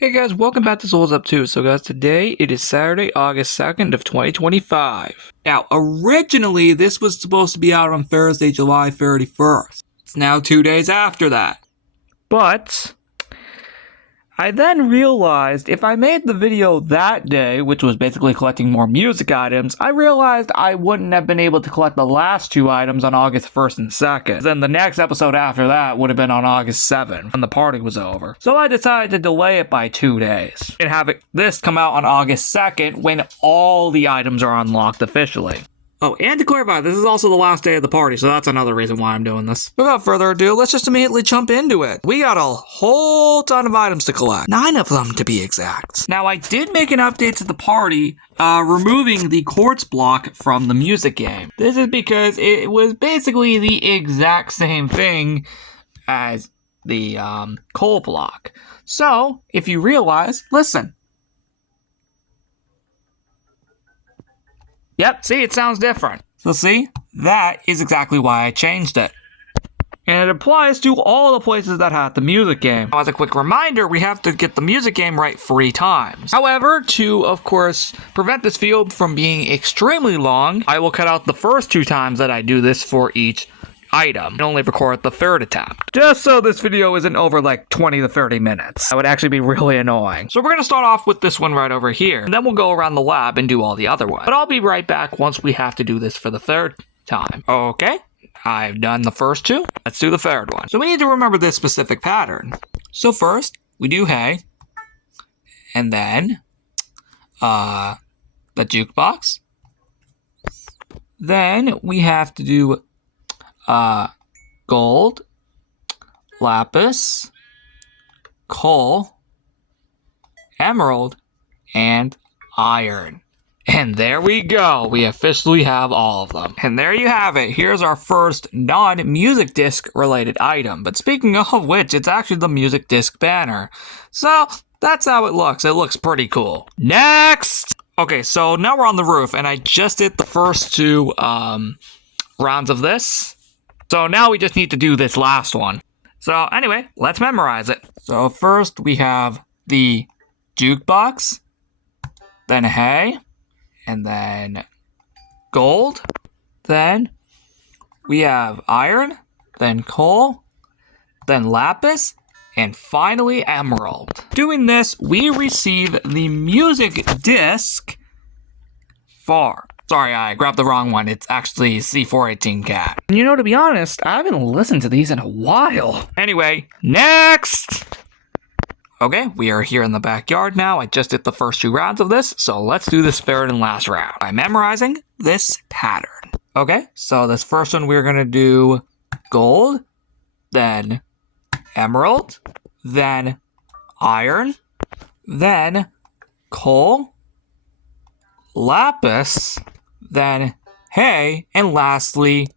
Hey guys, welcome back to Souls Up 2. So guys, today it is Saturday, August 2nd of 2025. Now, originally this was supposed to be out on Thursday, July 31st. It's now 2 days after that. But I then realized if I made the video that day, which was basically collecting more music items, I realized I wouldn't have been able to collect the last two items on August 1st and 2nd. Then the next episode after that would have been on August 7th, when the party was over. So I decided to delay it by 2 days, and have this come out on August 2nd when all the items are unlocked officially. Oh, and to clarify, this is also the last day of the party, so that's another reason why I'm doing this. Without further ado, let's just immediately jump into it. We got a whole ton of items to collect. 9 of them, to be exact. Now, I did make an update to the party, removing the quartz block from the music game. This is because it was basically the exact same thing as the, coal block. So, if you realize, listen. Yep, see, it sounds different. So see, that is exactly why I changed it. And it applies to all the places that have the music game. As a quick reminder, we have to get the music game right 3 times. However, to, of course, prevent this video from being extremely long, I will cut out the first 2 times that I do this for each item and only record the 3rd attempt. Just so this video isn't over like 20 to 30 minutes. That would actually be really annoying. So we're gonna start off with this one right over here, and then we'll go around the lab and do all the other ones. But I'll be right back once we have to do this for the 3rd time. Okay, I've done the first 2. Let's do the 3rd one. So we need to remember this specific pattern. So first, we do hay, and then the jukebox. Then we have to do gold, lapis, coal, emerald, and iron. And there we go. We officially have all of them. And there you have it. Here's our first non-music disc related item. But speaking of which, it's actually the music disc banner. So that's how it looks. It looks pretty cool. Next! Okay, so now we're on the roof, and I just did the first 2 rounds of this. So now we just need to do this last one. So anyway, let's memorize it. So first we have the jukebox, then hay, and then gold. Then we have iron, then coal, then lapis, and finally emerald. Doing this, we receive the music disc for... Sorry, I grabbed the wrong one. It's actually C418 Cat. You know, to be honest, I haven't listened to these in a while. Anyway, next! Okay, we are here in the backyard now. I just did the first 2 rounds of this, so let's do this 3rd and last round by memorizing this pattern. Okay, so this first one we're gonna do gold, then emerald, then iron, then coal, lapis, then hay, and lastly,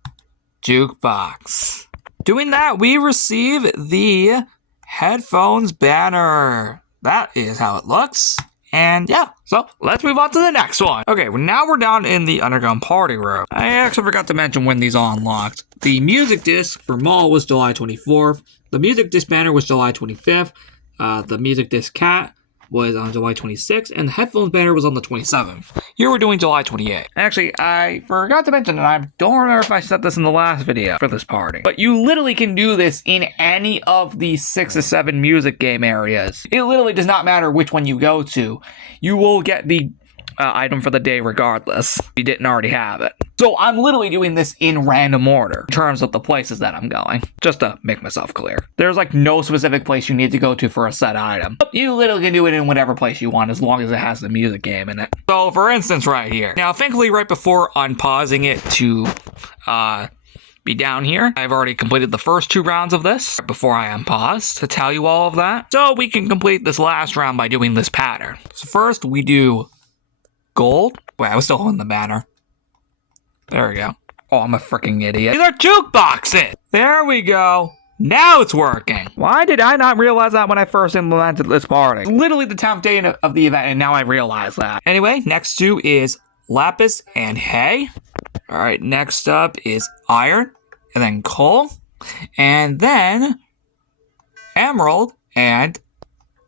jukebox. Doing that, we receive the headphones banner. That is how it looks. And yeah, so let's move on to the next one. Okay, well, now we're down in the underground party room. I actually forgot to mention when these all unlocked. The music disc for Mall was July 24th. The music disc banner was July 25th. The music disc cat was on July 26th, and the headphones banner was on the 27th. Here we're doing July 28th. Actually, I forgot to mention, and I don't remember if I said this in the last video for this party, but you literally can do this in any of the 6 or 7 music game areas. It literally does not matter which one you go to. You will get the item for the day regardless if you didn't already have it. So I'm literally doing this in random order in terms of the places that I'm going, just to make myself clear. There's like no specific place you need to go to for a set item. You literally can do it in whatever place you want as long as it has the music game in it. So for instance right here. Now thankfully right before unpausing it to be down here, I've already completed the first 2 rounds of this before I unpause to tell you all of that. So we can complete this last round by doing this pattern. So first we do gold. Wait, I was still holding the banner. There we go. Oh, I'm a freaking idiot. These are jukeboxes! There we go. Now it's working. Why did I not realize that when I first implemented this party? It's literally the 10th day of the event, and now I realize that. Anyway, next 2 is lapis and hay. Alright, next up is iron, and then coal, and then emerald and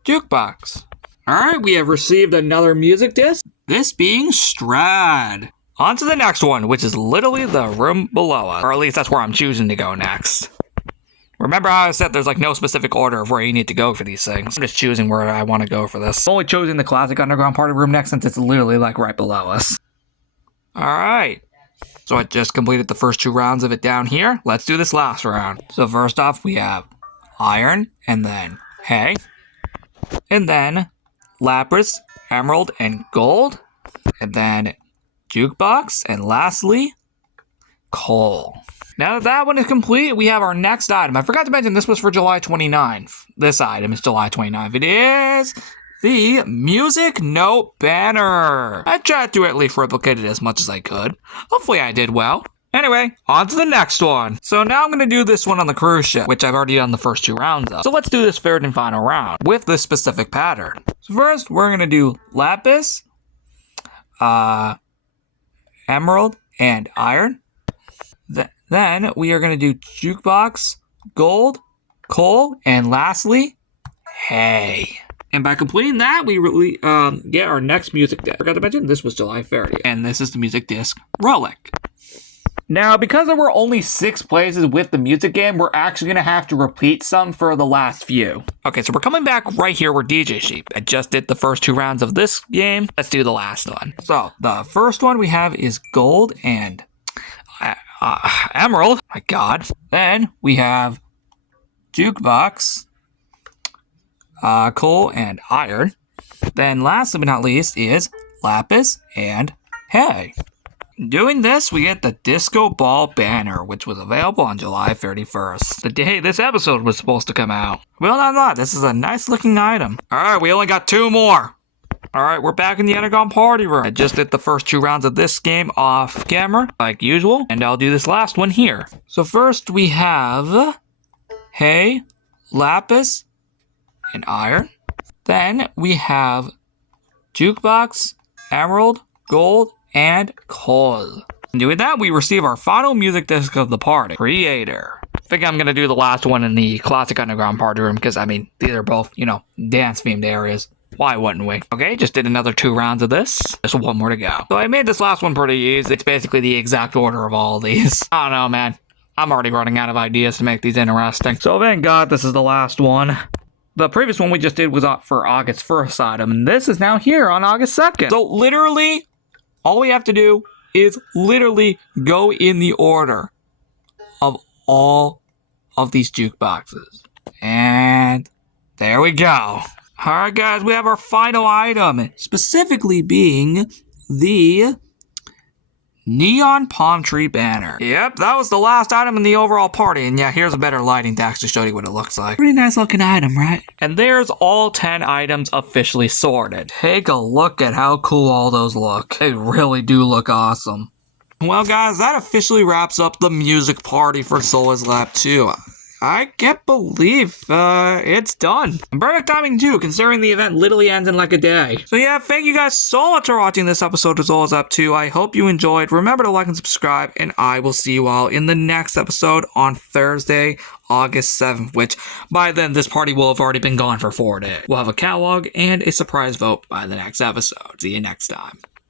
Jukebox. Alright, we have received another music disc, this being Strad. On to the next one, which is literally the room below us. Or at least that's where I'm choosing to go next. Remember how I said there's like no specific order of where you need to go for these things. I'm just choosing where I want to go for this. I'm only choosing the classic underground party room next since it's literally like right below us. Alright. So I just completed the first 2 rounds of it down here. Let's do this last round. So first off, we have iron, and then hay, and then lapis, emerald, and gold, and then jukebox, and lastly, coal. Now that that one is complete, we have our next item. I forgot to mention this was for July 29th. This item is July 29th. It is the music note banner. I tried to at least replicate it as much as I could. Hopefully I did well. Anyway, on to the next one. So now I'm going to do this one on the cruise ship, which I've already done the first 2 rounds of. So let's do this third and final round with this specific pattern. So first, we're going to do lapis, emerald, and iron. Then we are going to do jukebox, gold, coal, and lastly, hay. And by completing that, we really get our next music disc. I forgot to mention, this was July 30th. And this is the music disc Relic. Now, because there were only 6 places with the music game, we're actually going to have to repeat some for the last few. Okay, so we're coming back right here where DJ Sheep. I just did the first 2 rounds of this game. Let's do the last one. So, the first one we have is gold and emerald. My God. Then we have jukebox, coal, and iron. Then last but not least is lapis and hay. Doing this, we get the Disco Ball banner, which was available on July 31st, the day this episode was supposed to come out. Well, not. This is a nice looking item. Alright, we only got 2 more. Alright, we're back in the underground party room. I just did the first 2 rounds of this game off camera, like usual, and I'll do this last one here. So first we have hay, lapis, and iron. Then we have jukebox, emerald, gold, and coal. And doing that, we receive our final music disc of the party, Creator. I think I'm going to do the last one in the classic underground party room because, I mean, these are both, dance-themed areas. Why wouldn't we? Okay, just did another 2 rounds of this. Just 1 more to go. So I made this last one pretty easy. It's basically the exact order of all of these. I don't know, man. I'm already running out of ideas to make these interesting. So thank God this is the last one. The previous one we just did was for August 1st item, and this is now here on August 2nd. So literally, all we have to do is literally go in the order of all of these jukeboxes. And there we go. Alright guys, we have our final item, specifically being the Neon Palm Tree banner. Yep, that was the last item in the overall party, and yeah, here's a better lighting to actually show you what it looks like. Pretty nice looking item, right? And there's all 10 items officially sorted. Take a look at how cool all those look. They really do look awesome. Well guys, that officially wraps up the music party for Solas Lab 2. I can't believe it's done. And perfect timing too, considering the event literally ends in like a day. So yeah, thank you guys so much for watching this episode of Solas Lab 2. I hope you enjoyed. Remember to like and subscribe, and I will see you all in the next episode on Thursday, August 7th, which by then this party will have already been gone for 4 days. We'll have a catalog and a surprise vote by the next episode. See you next time.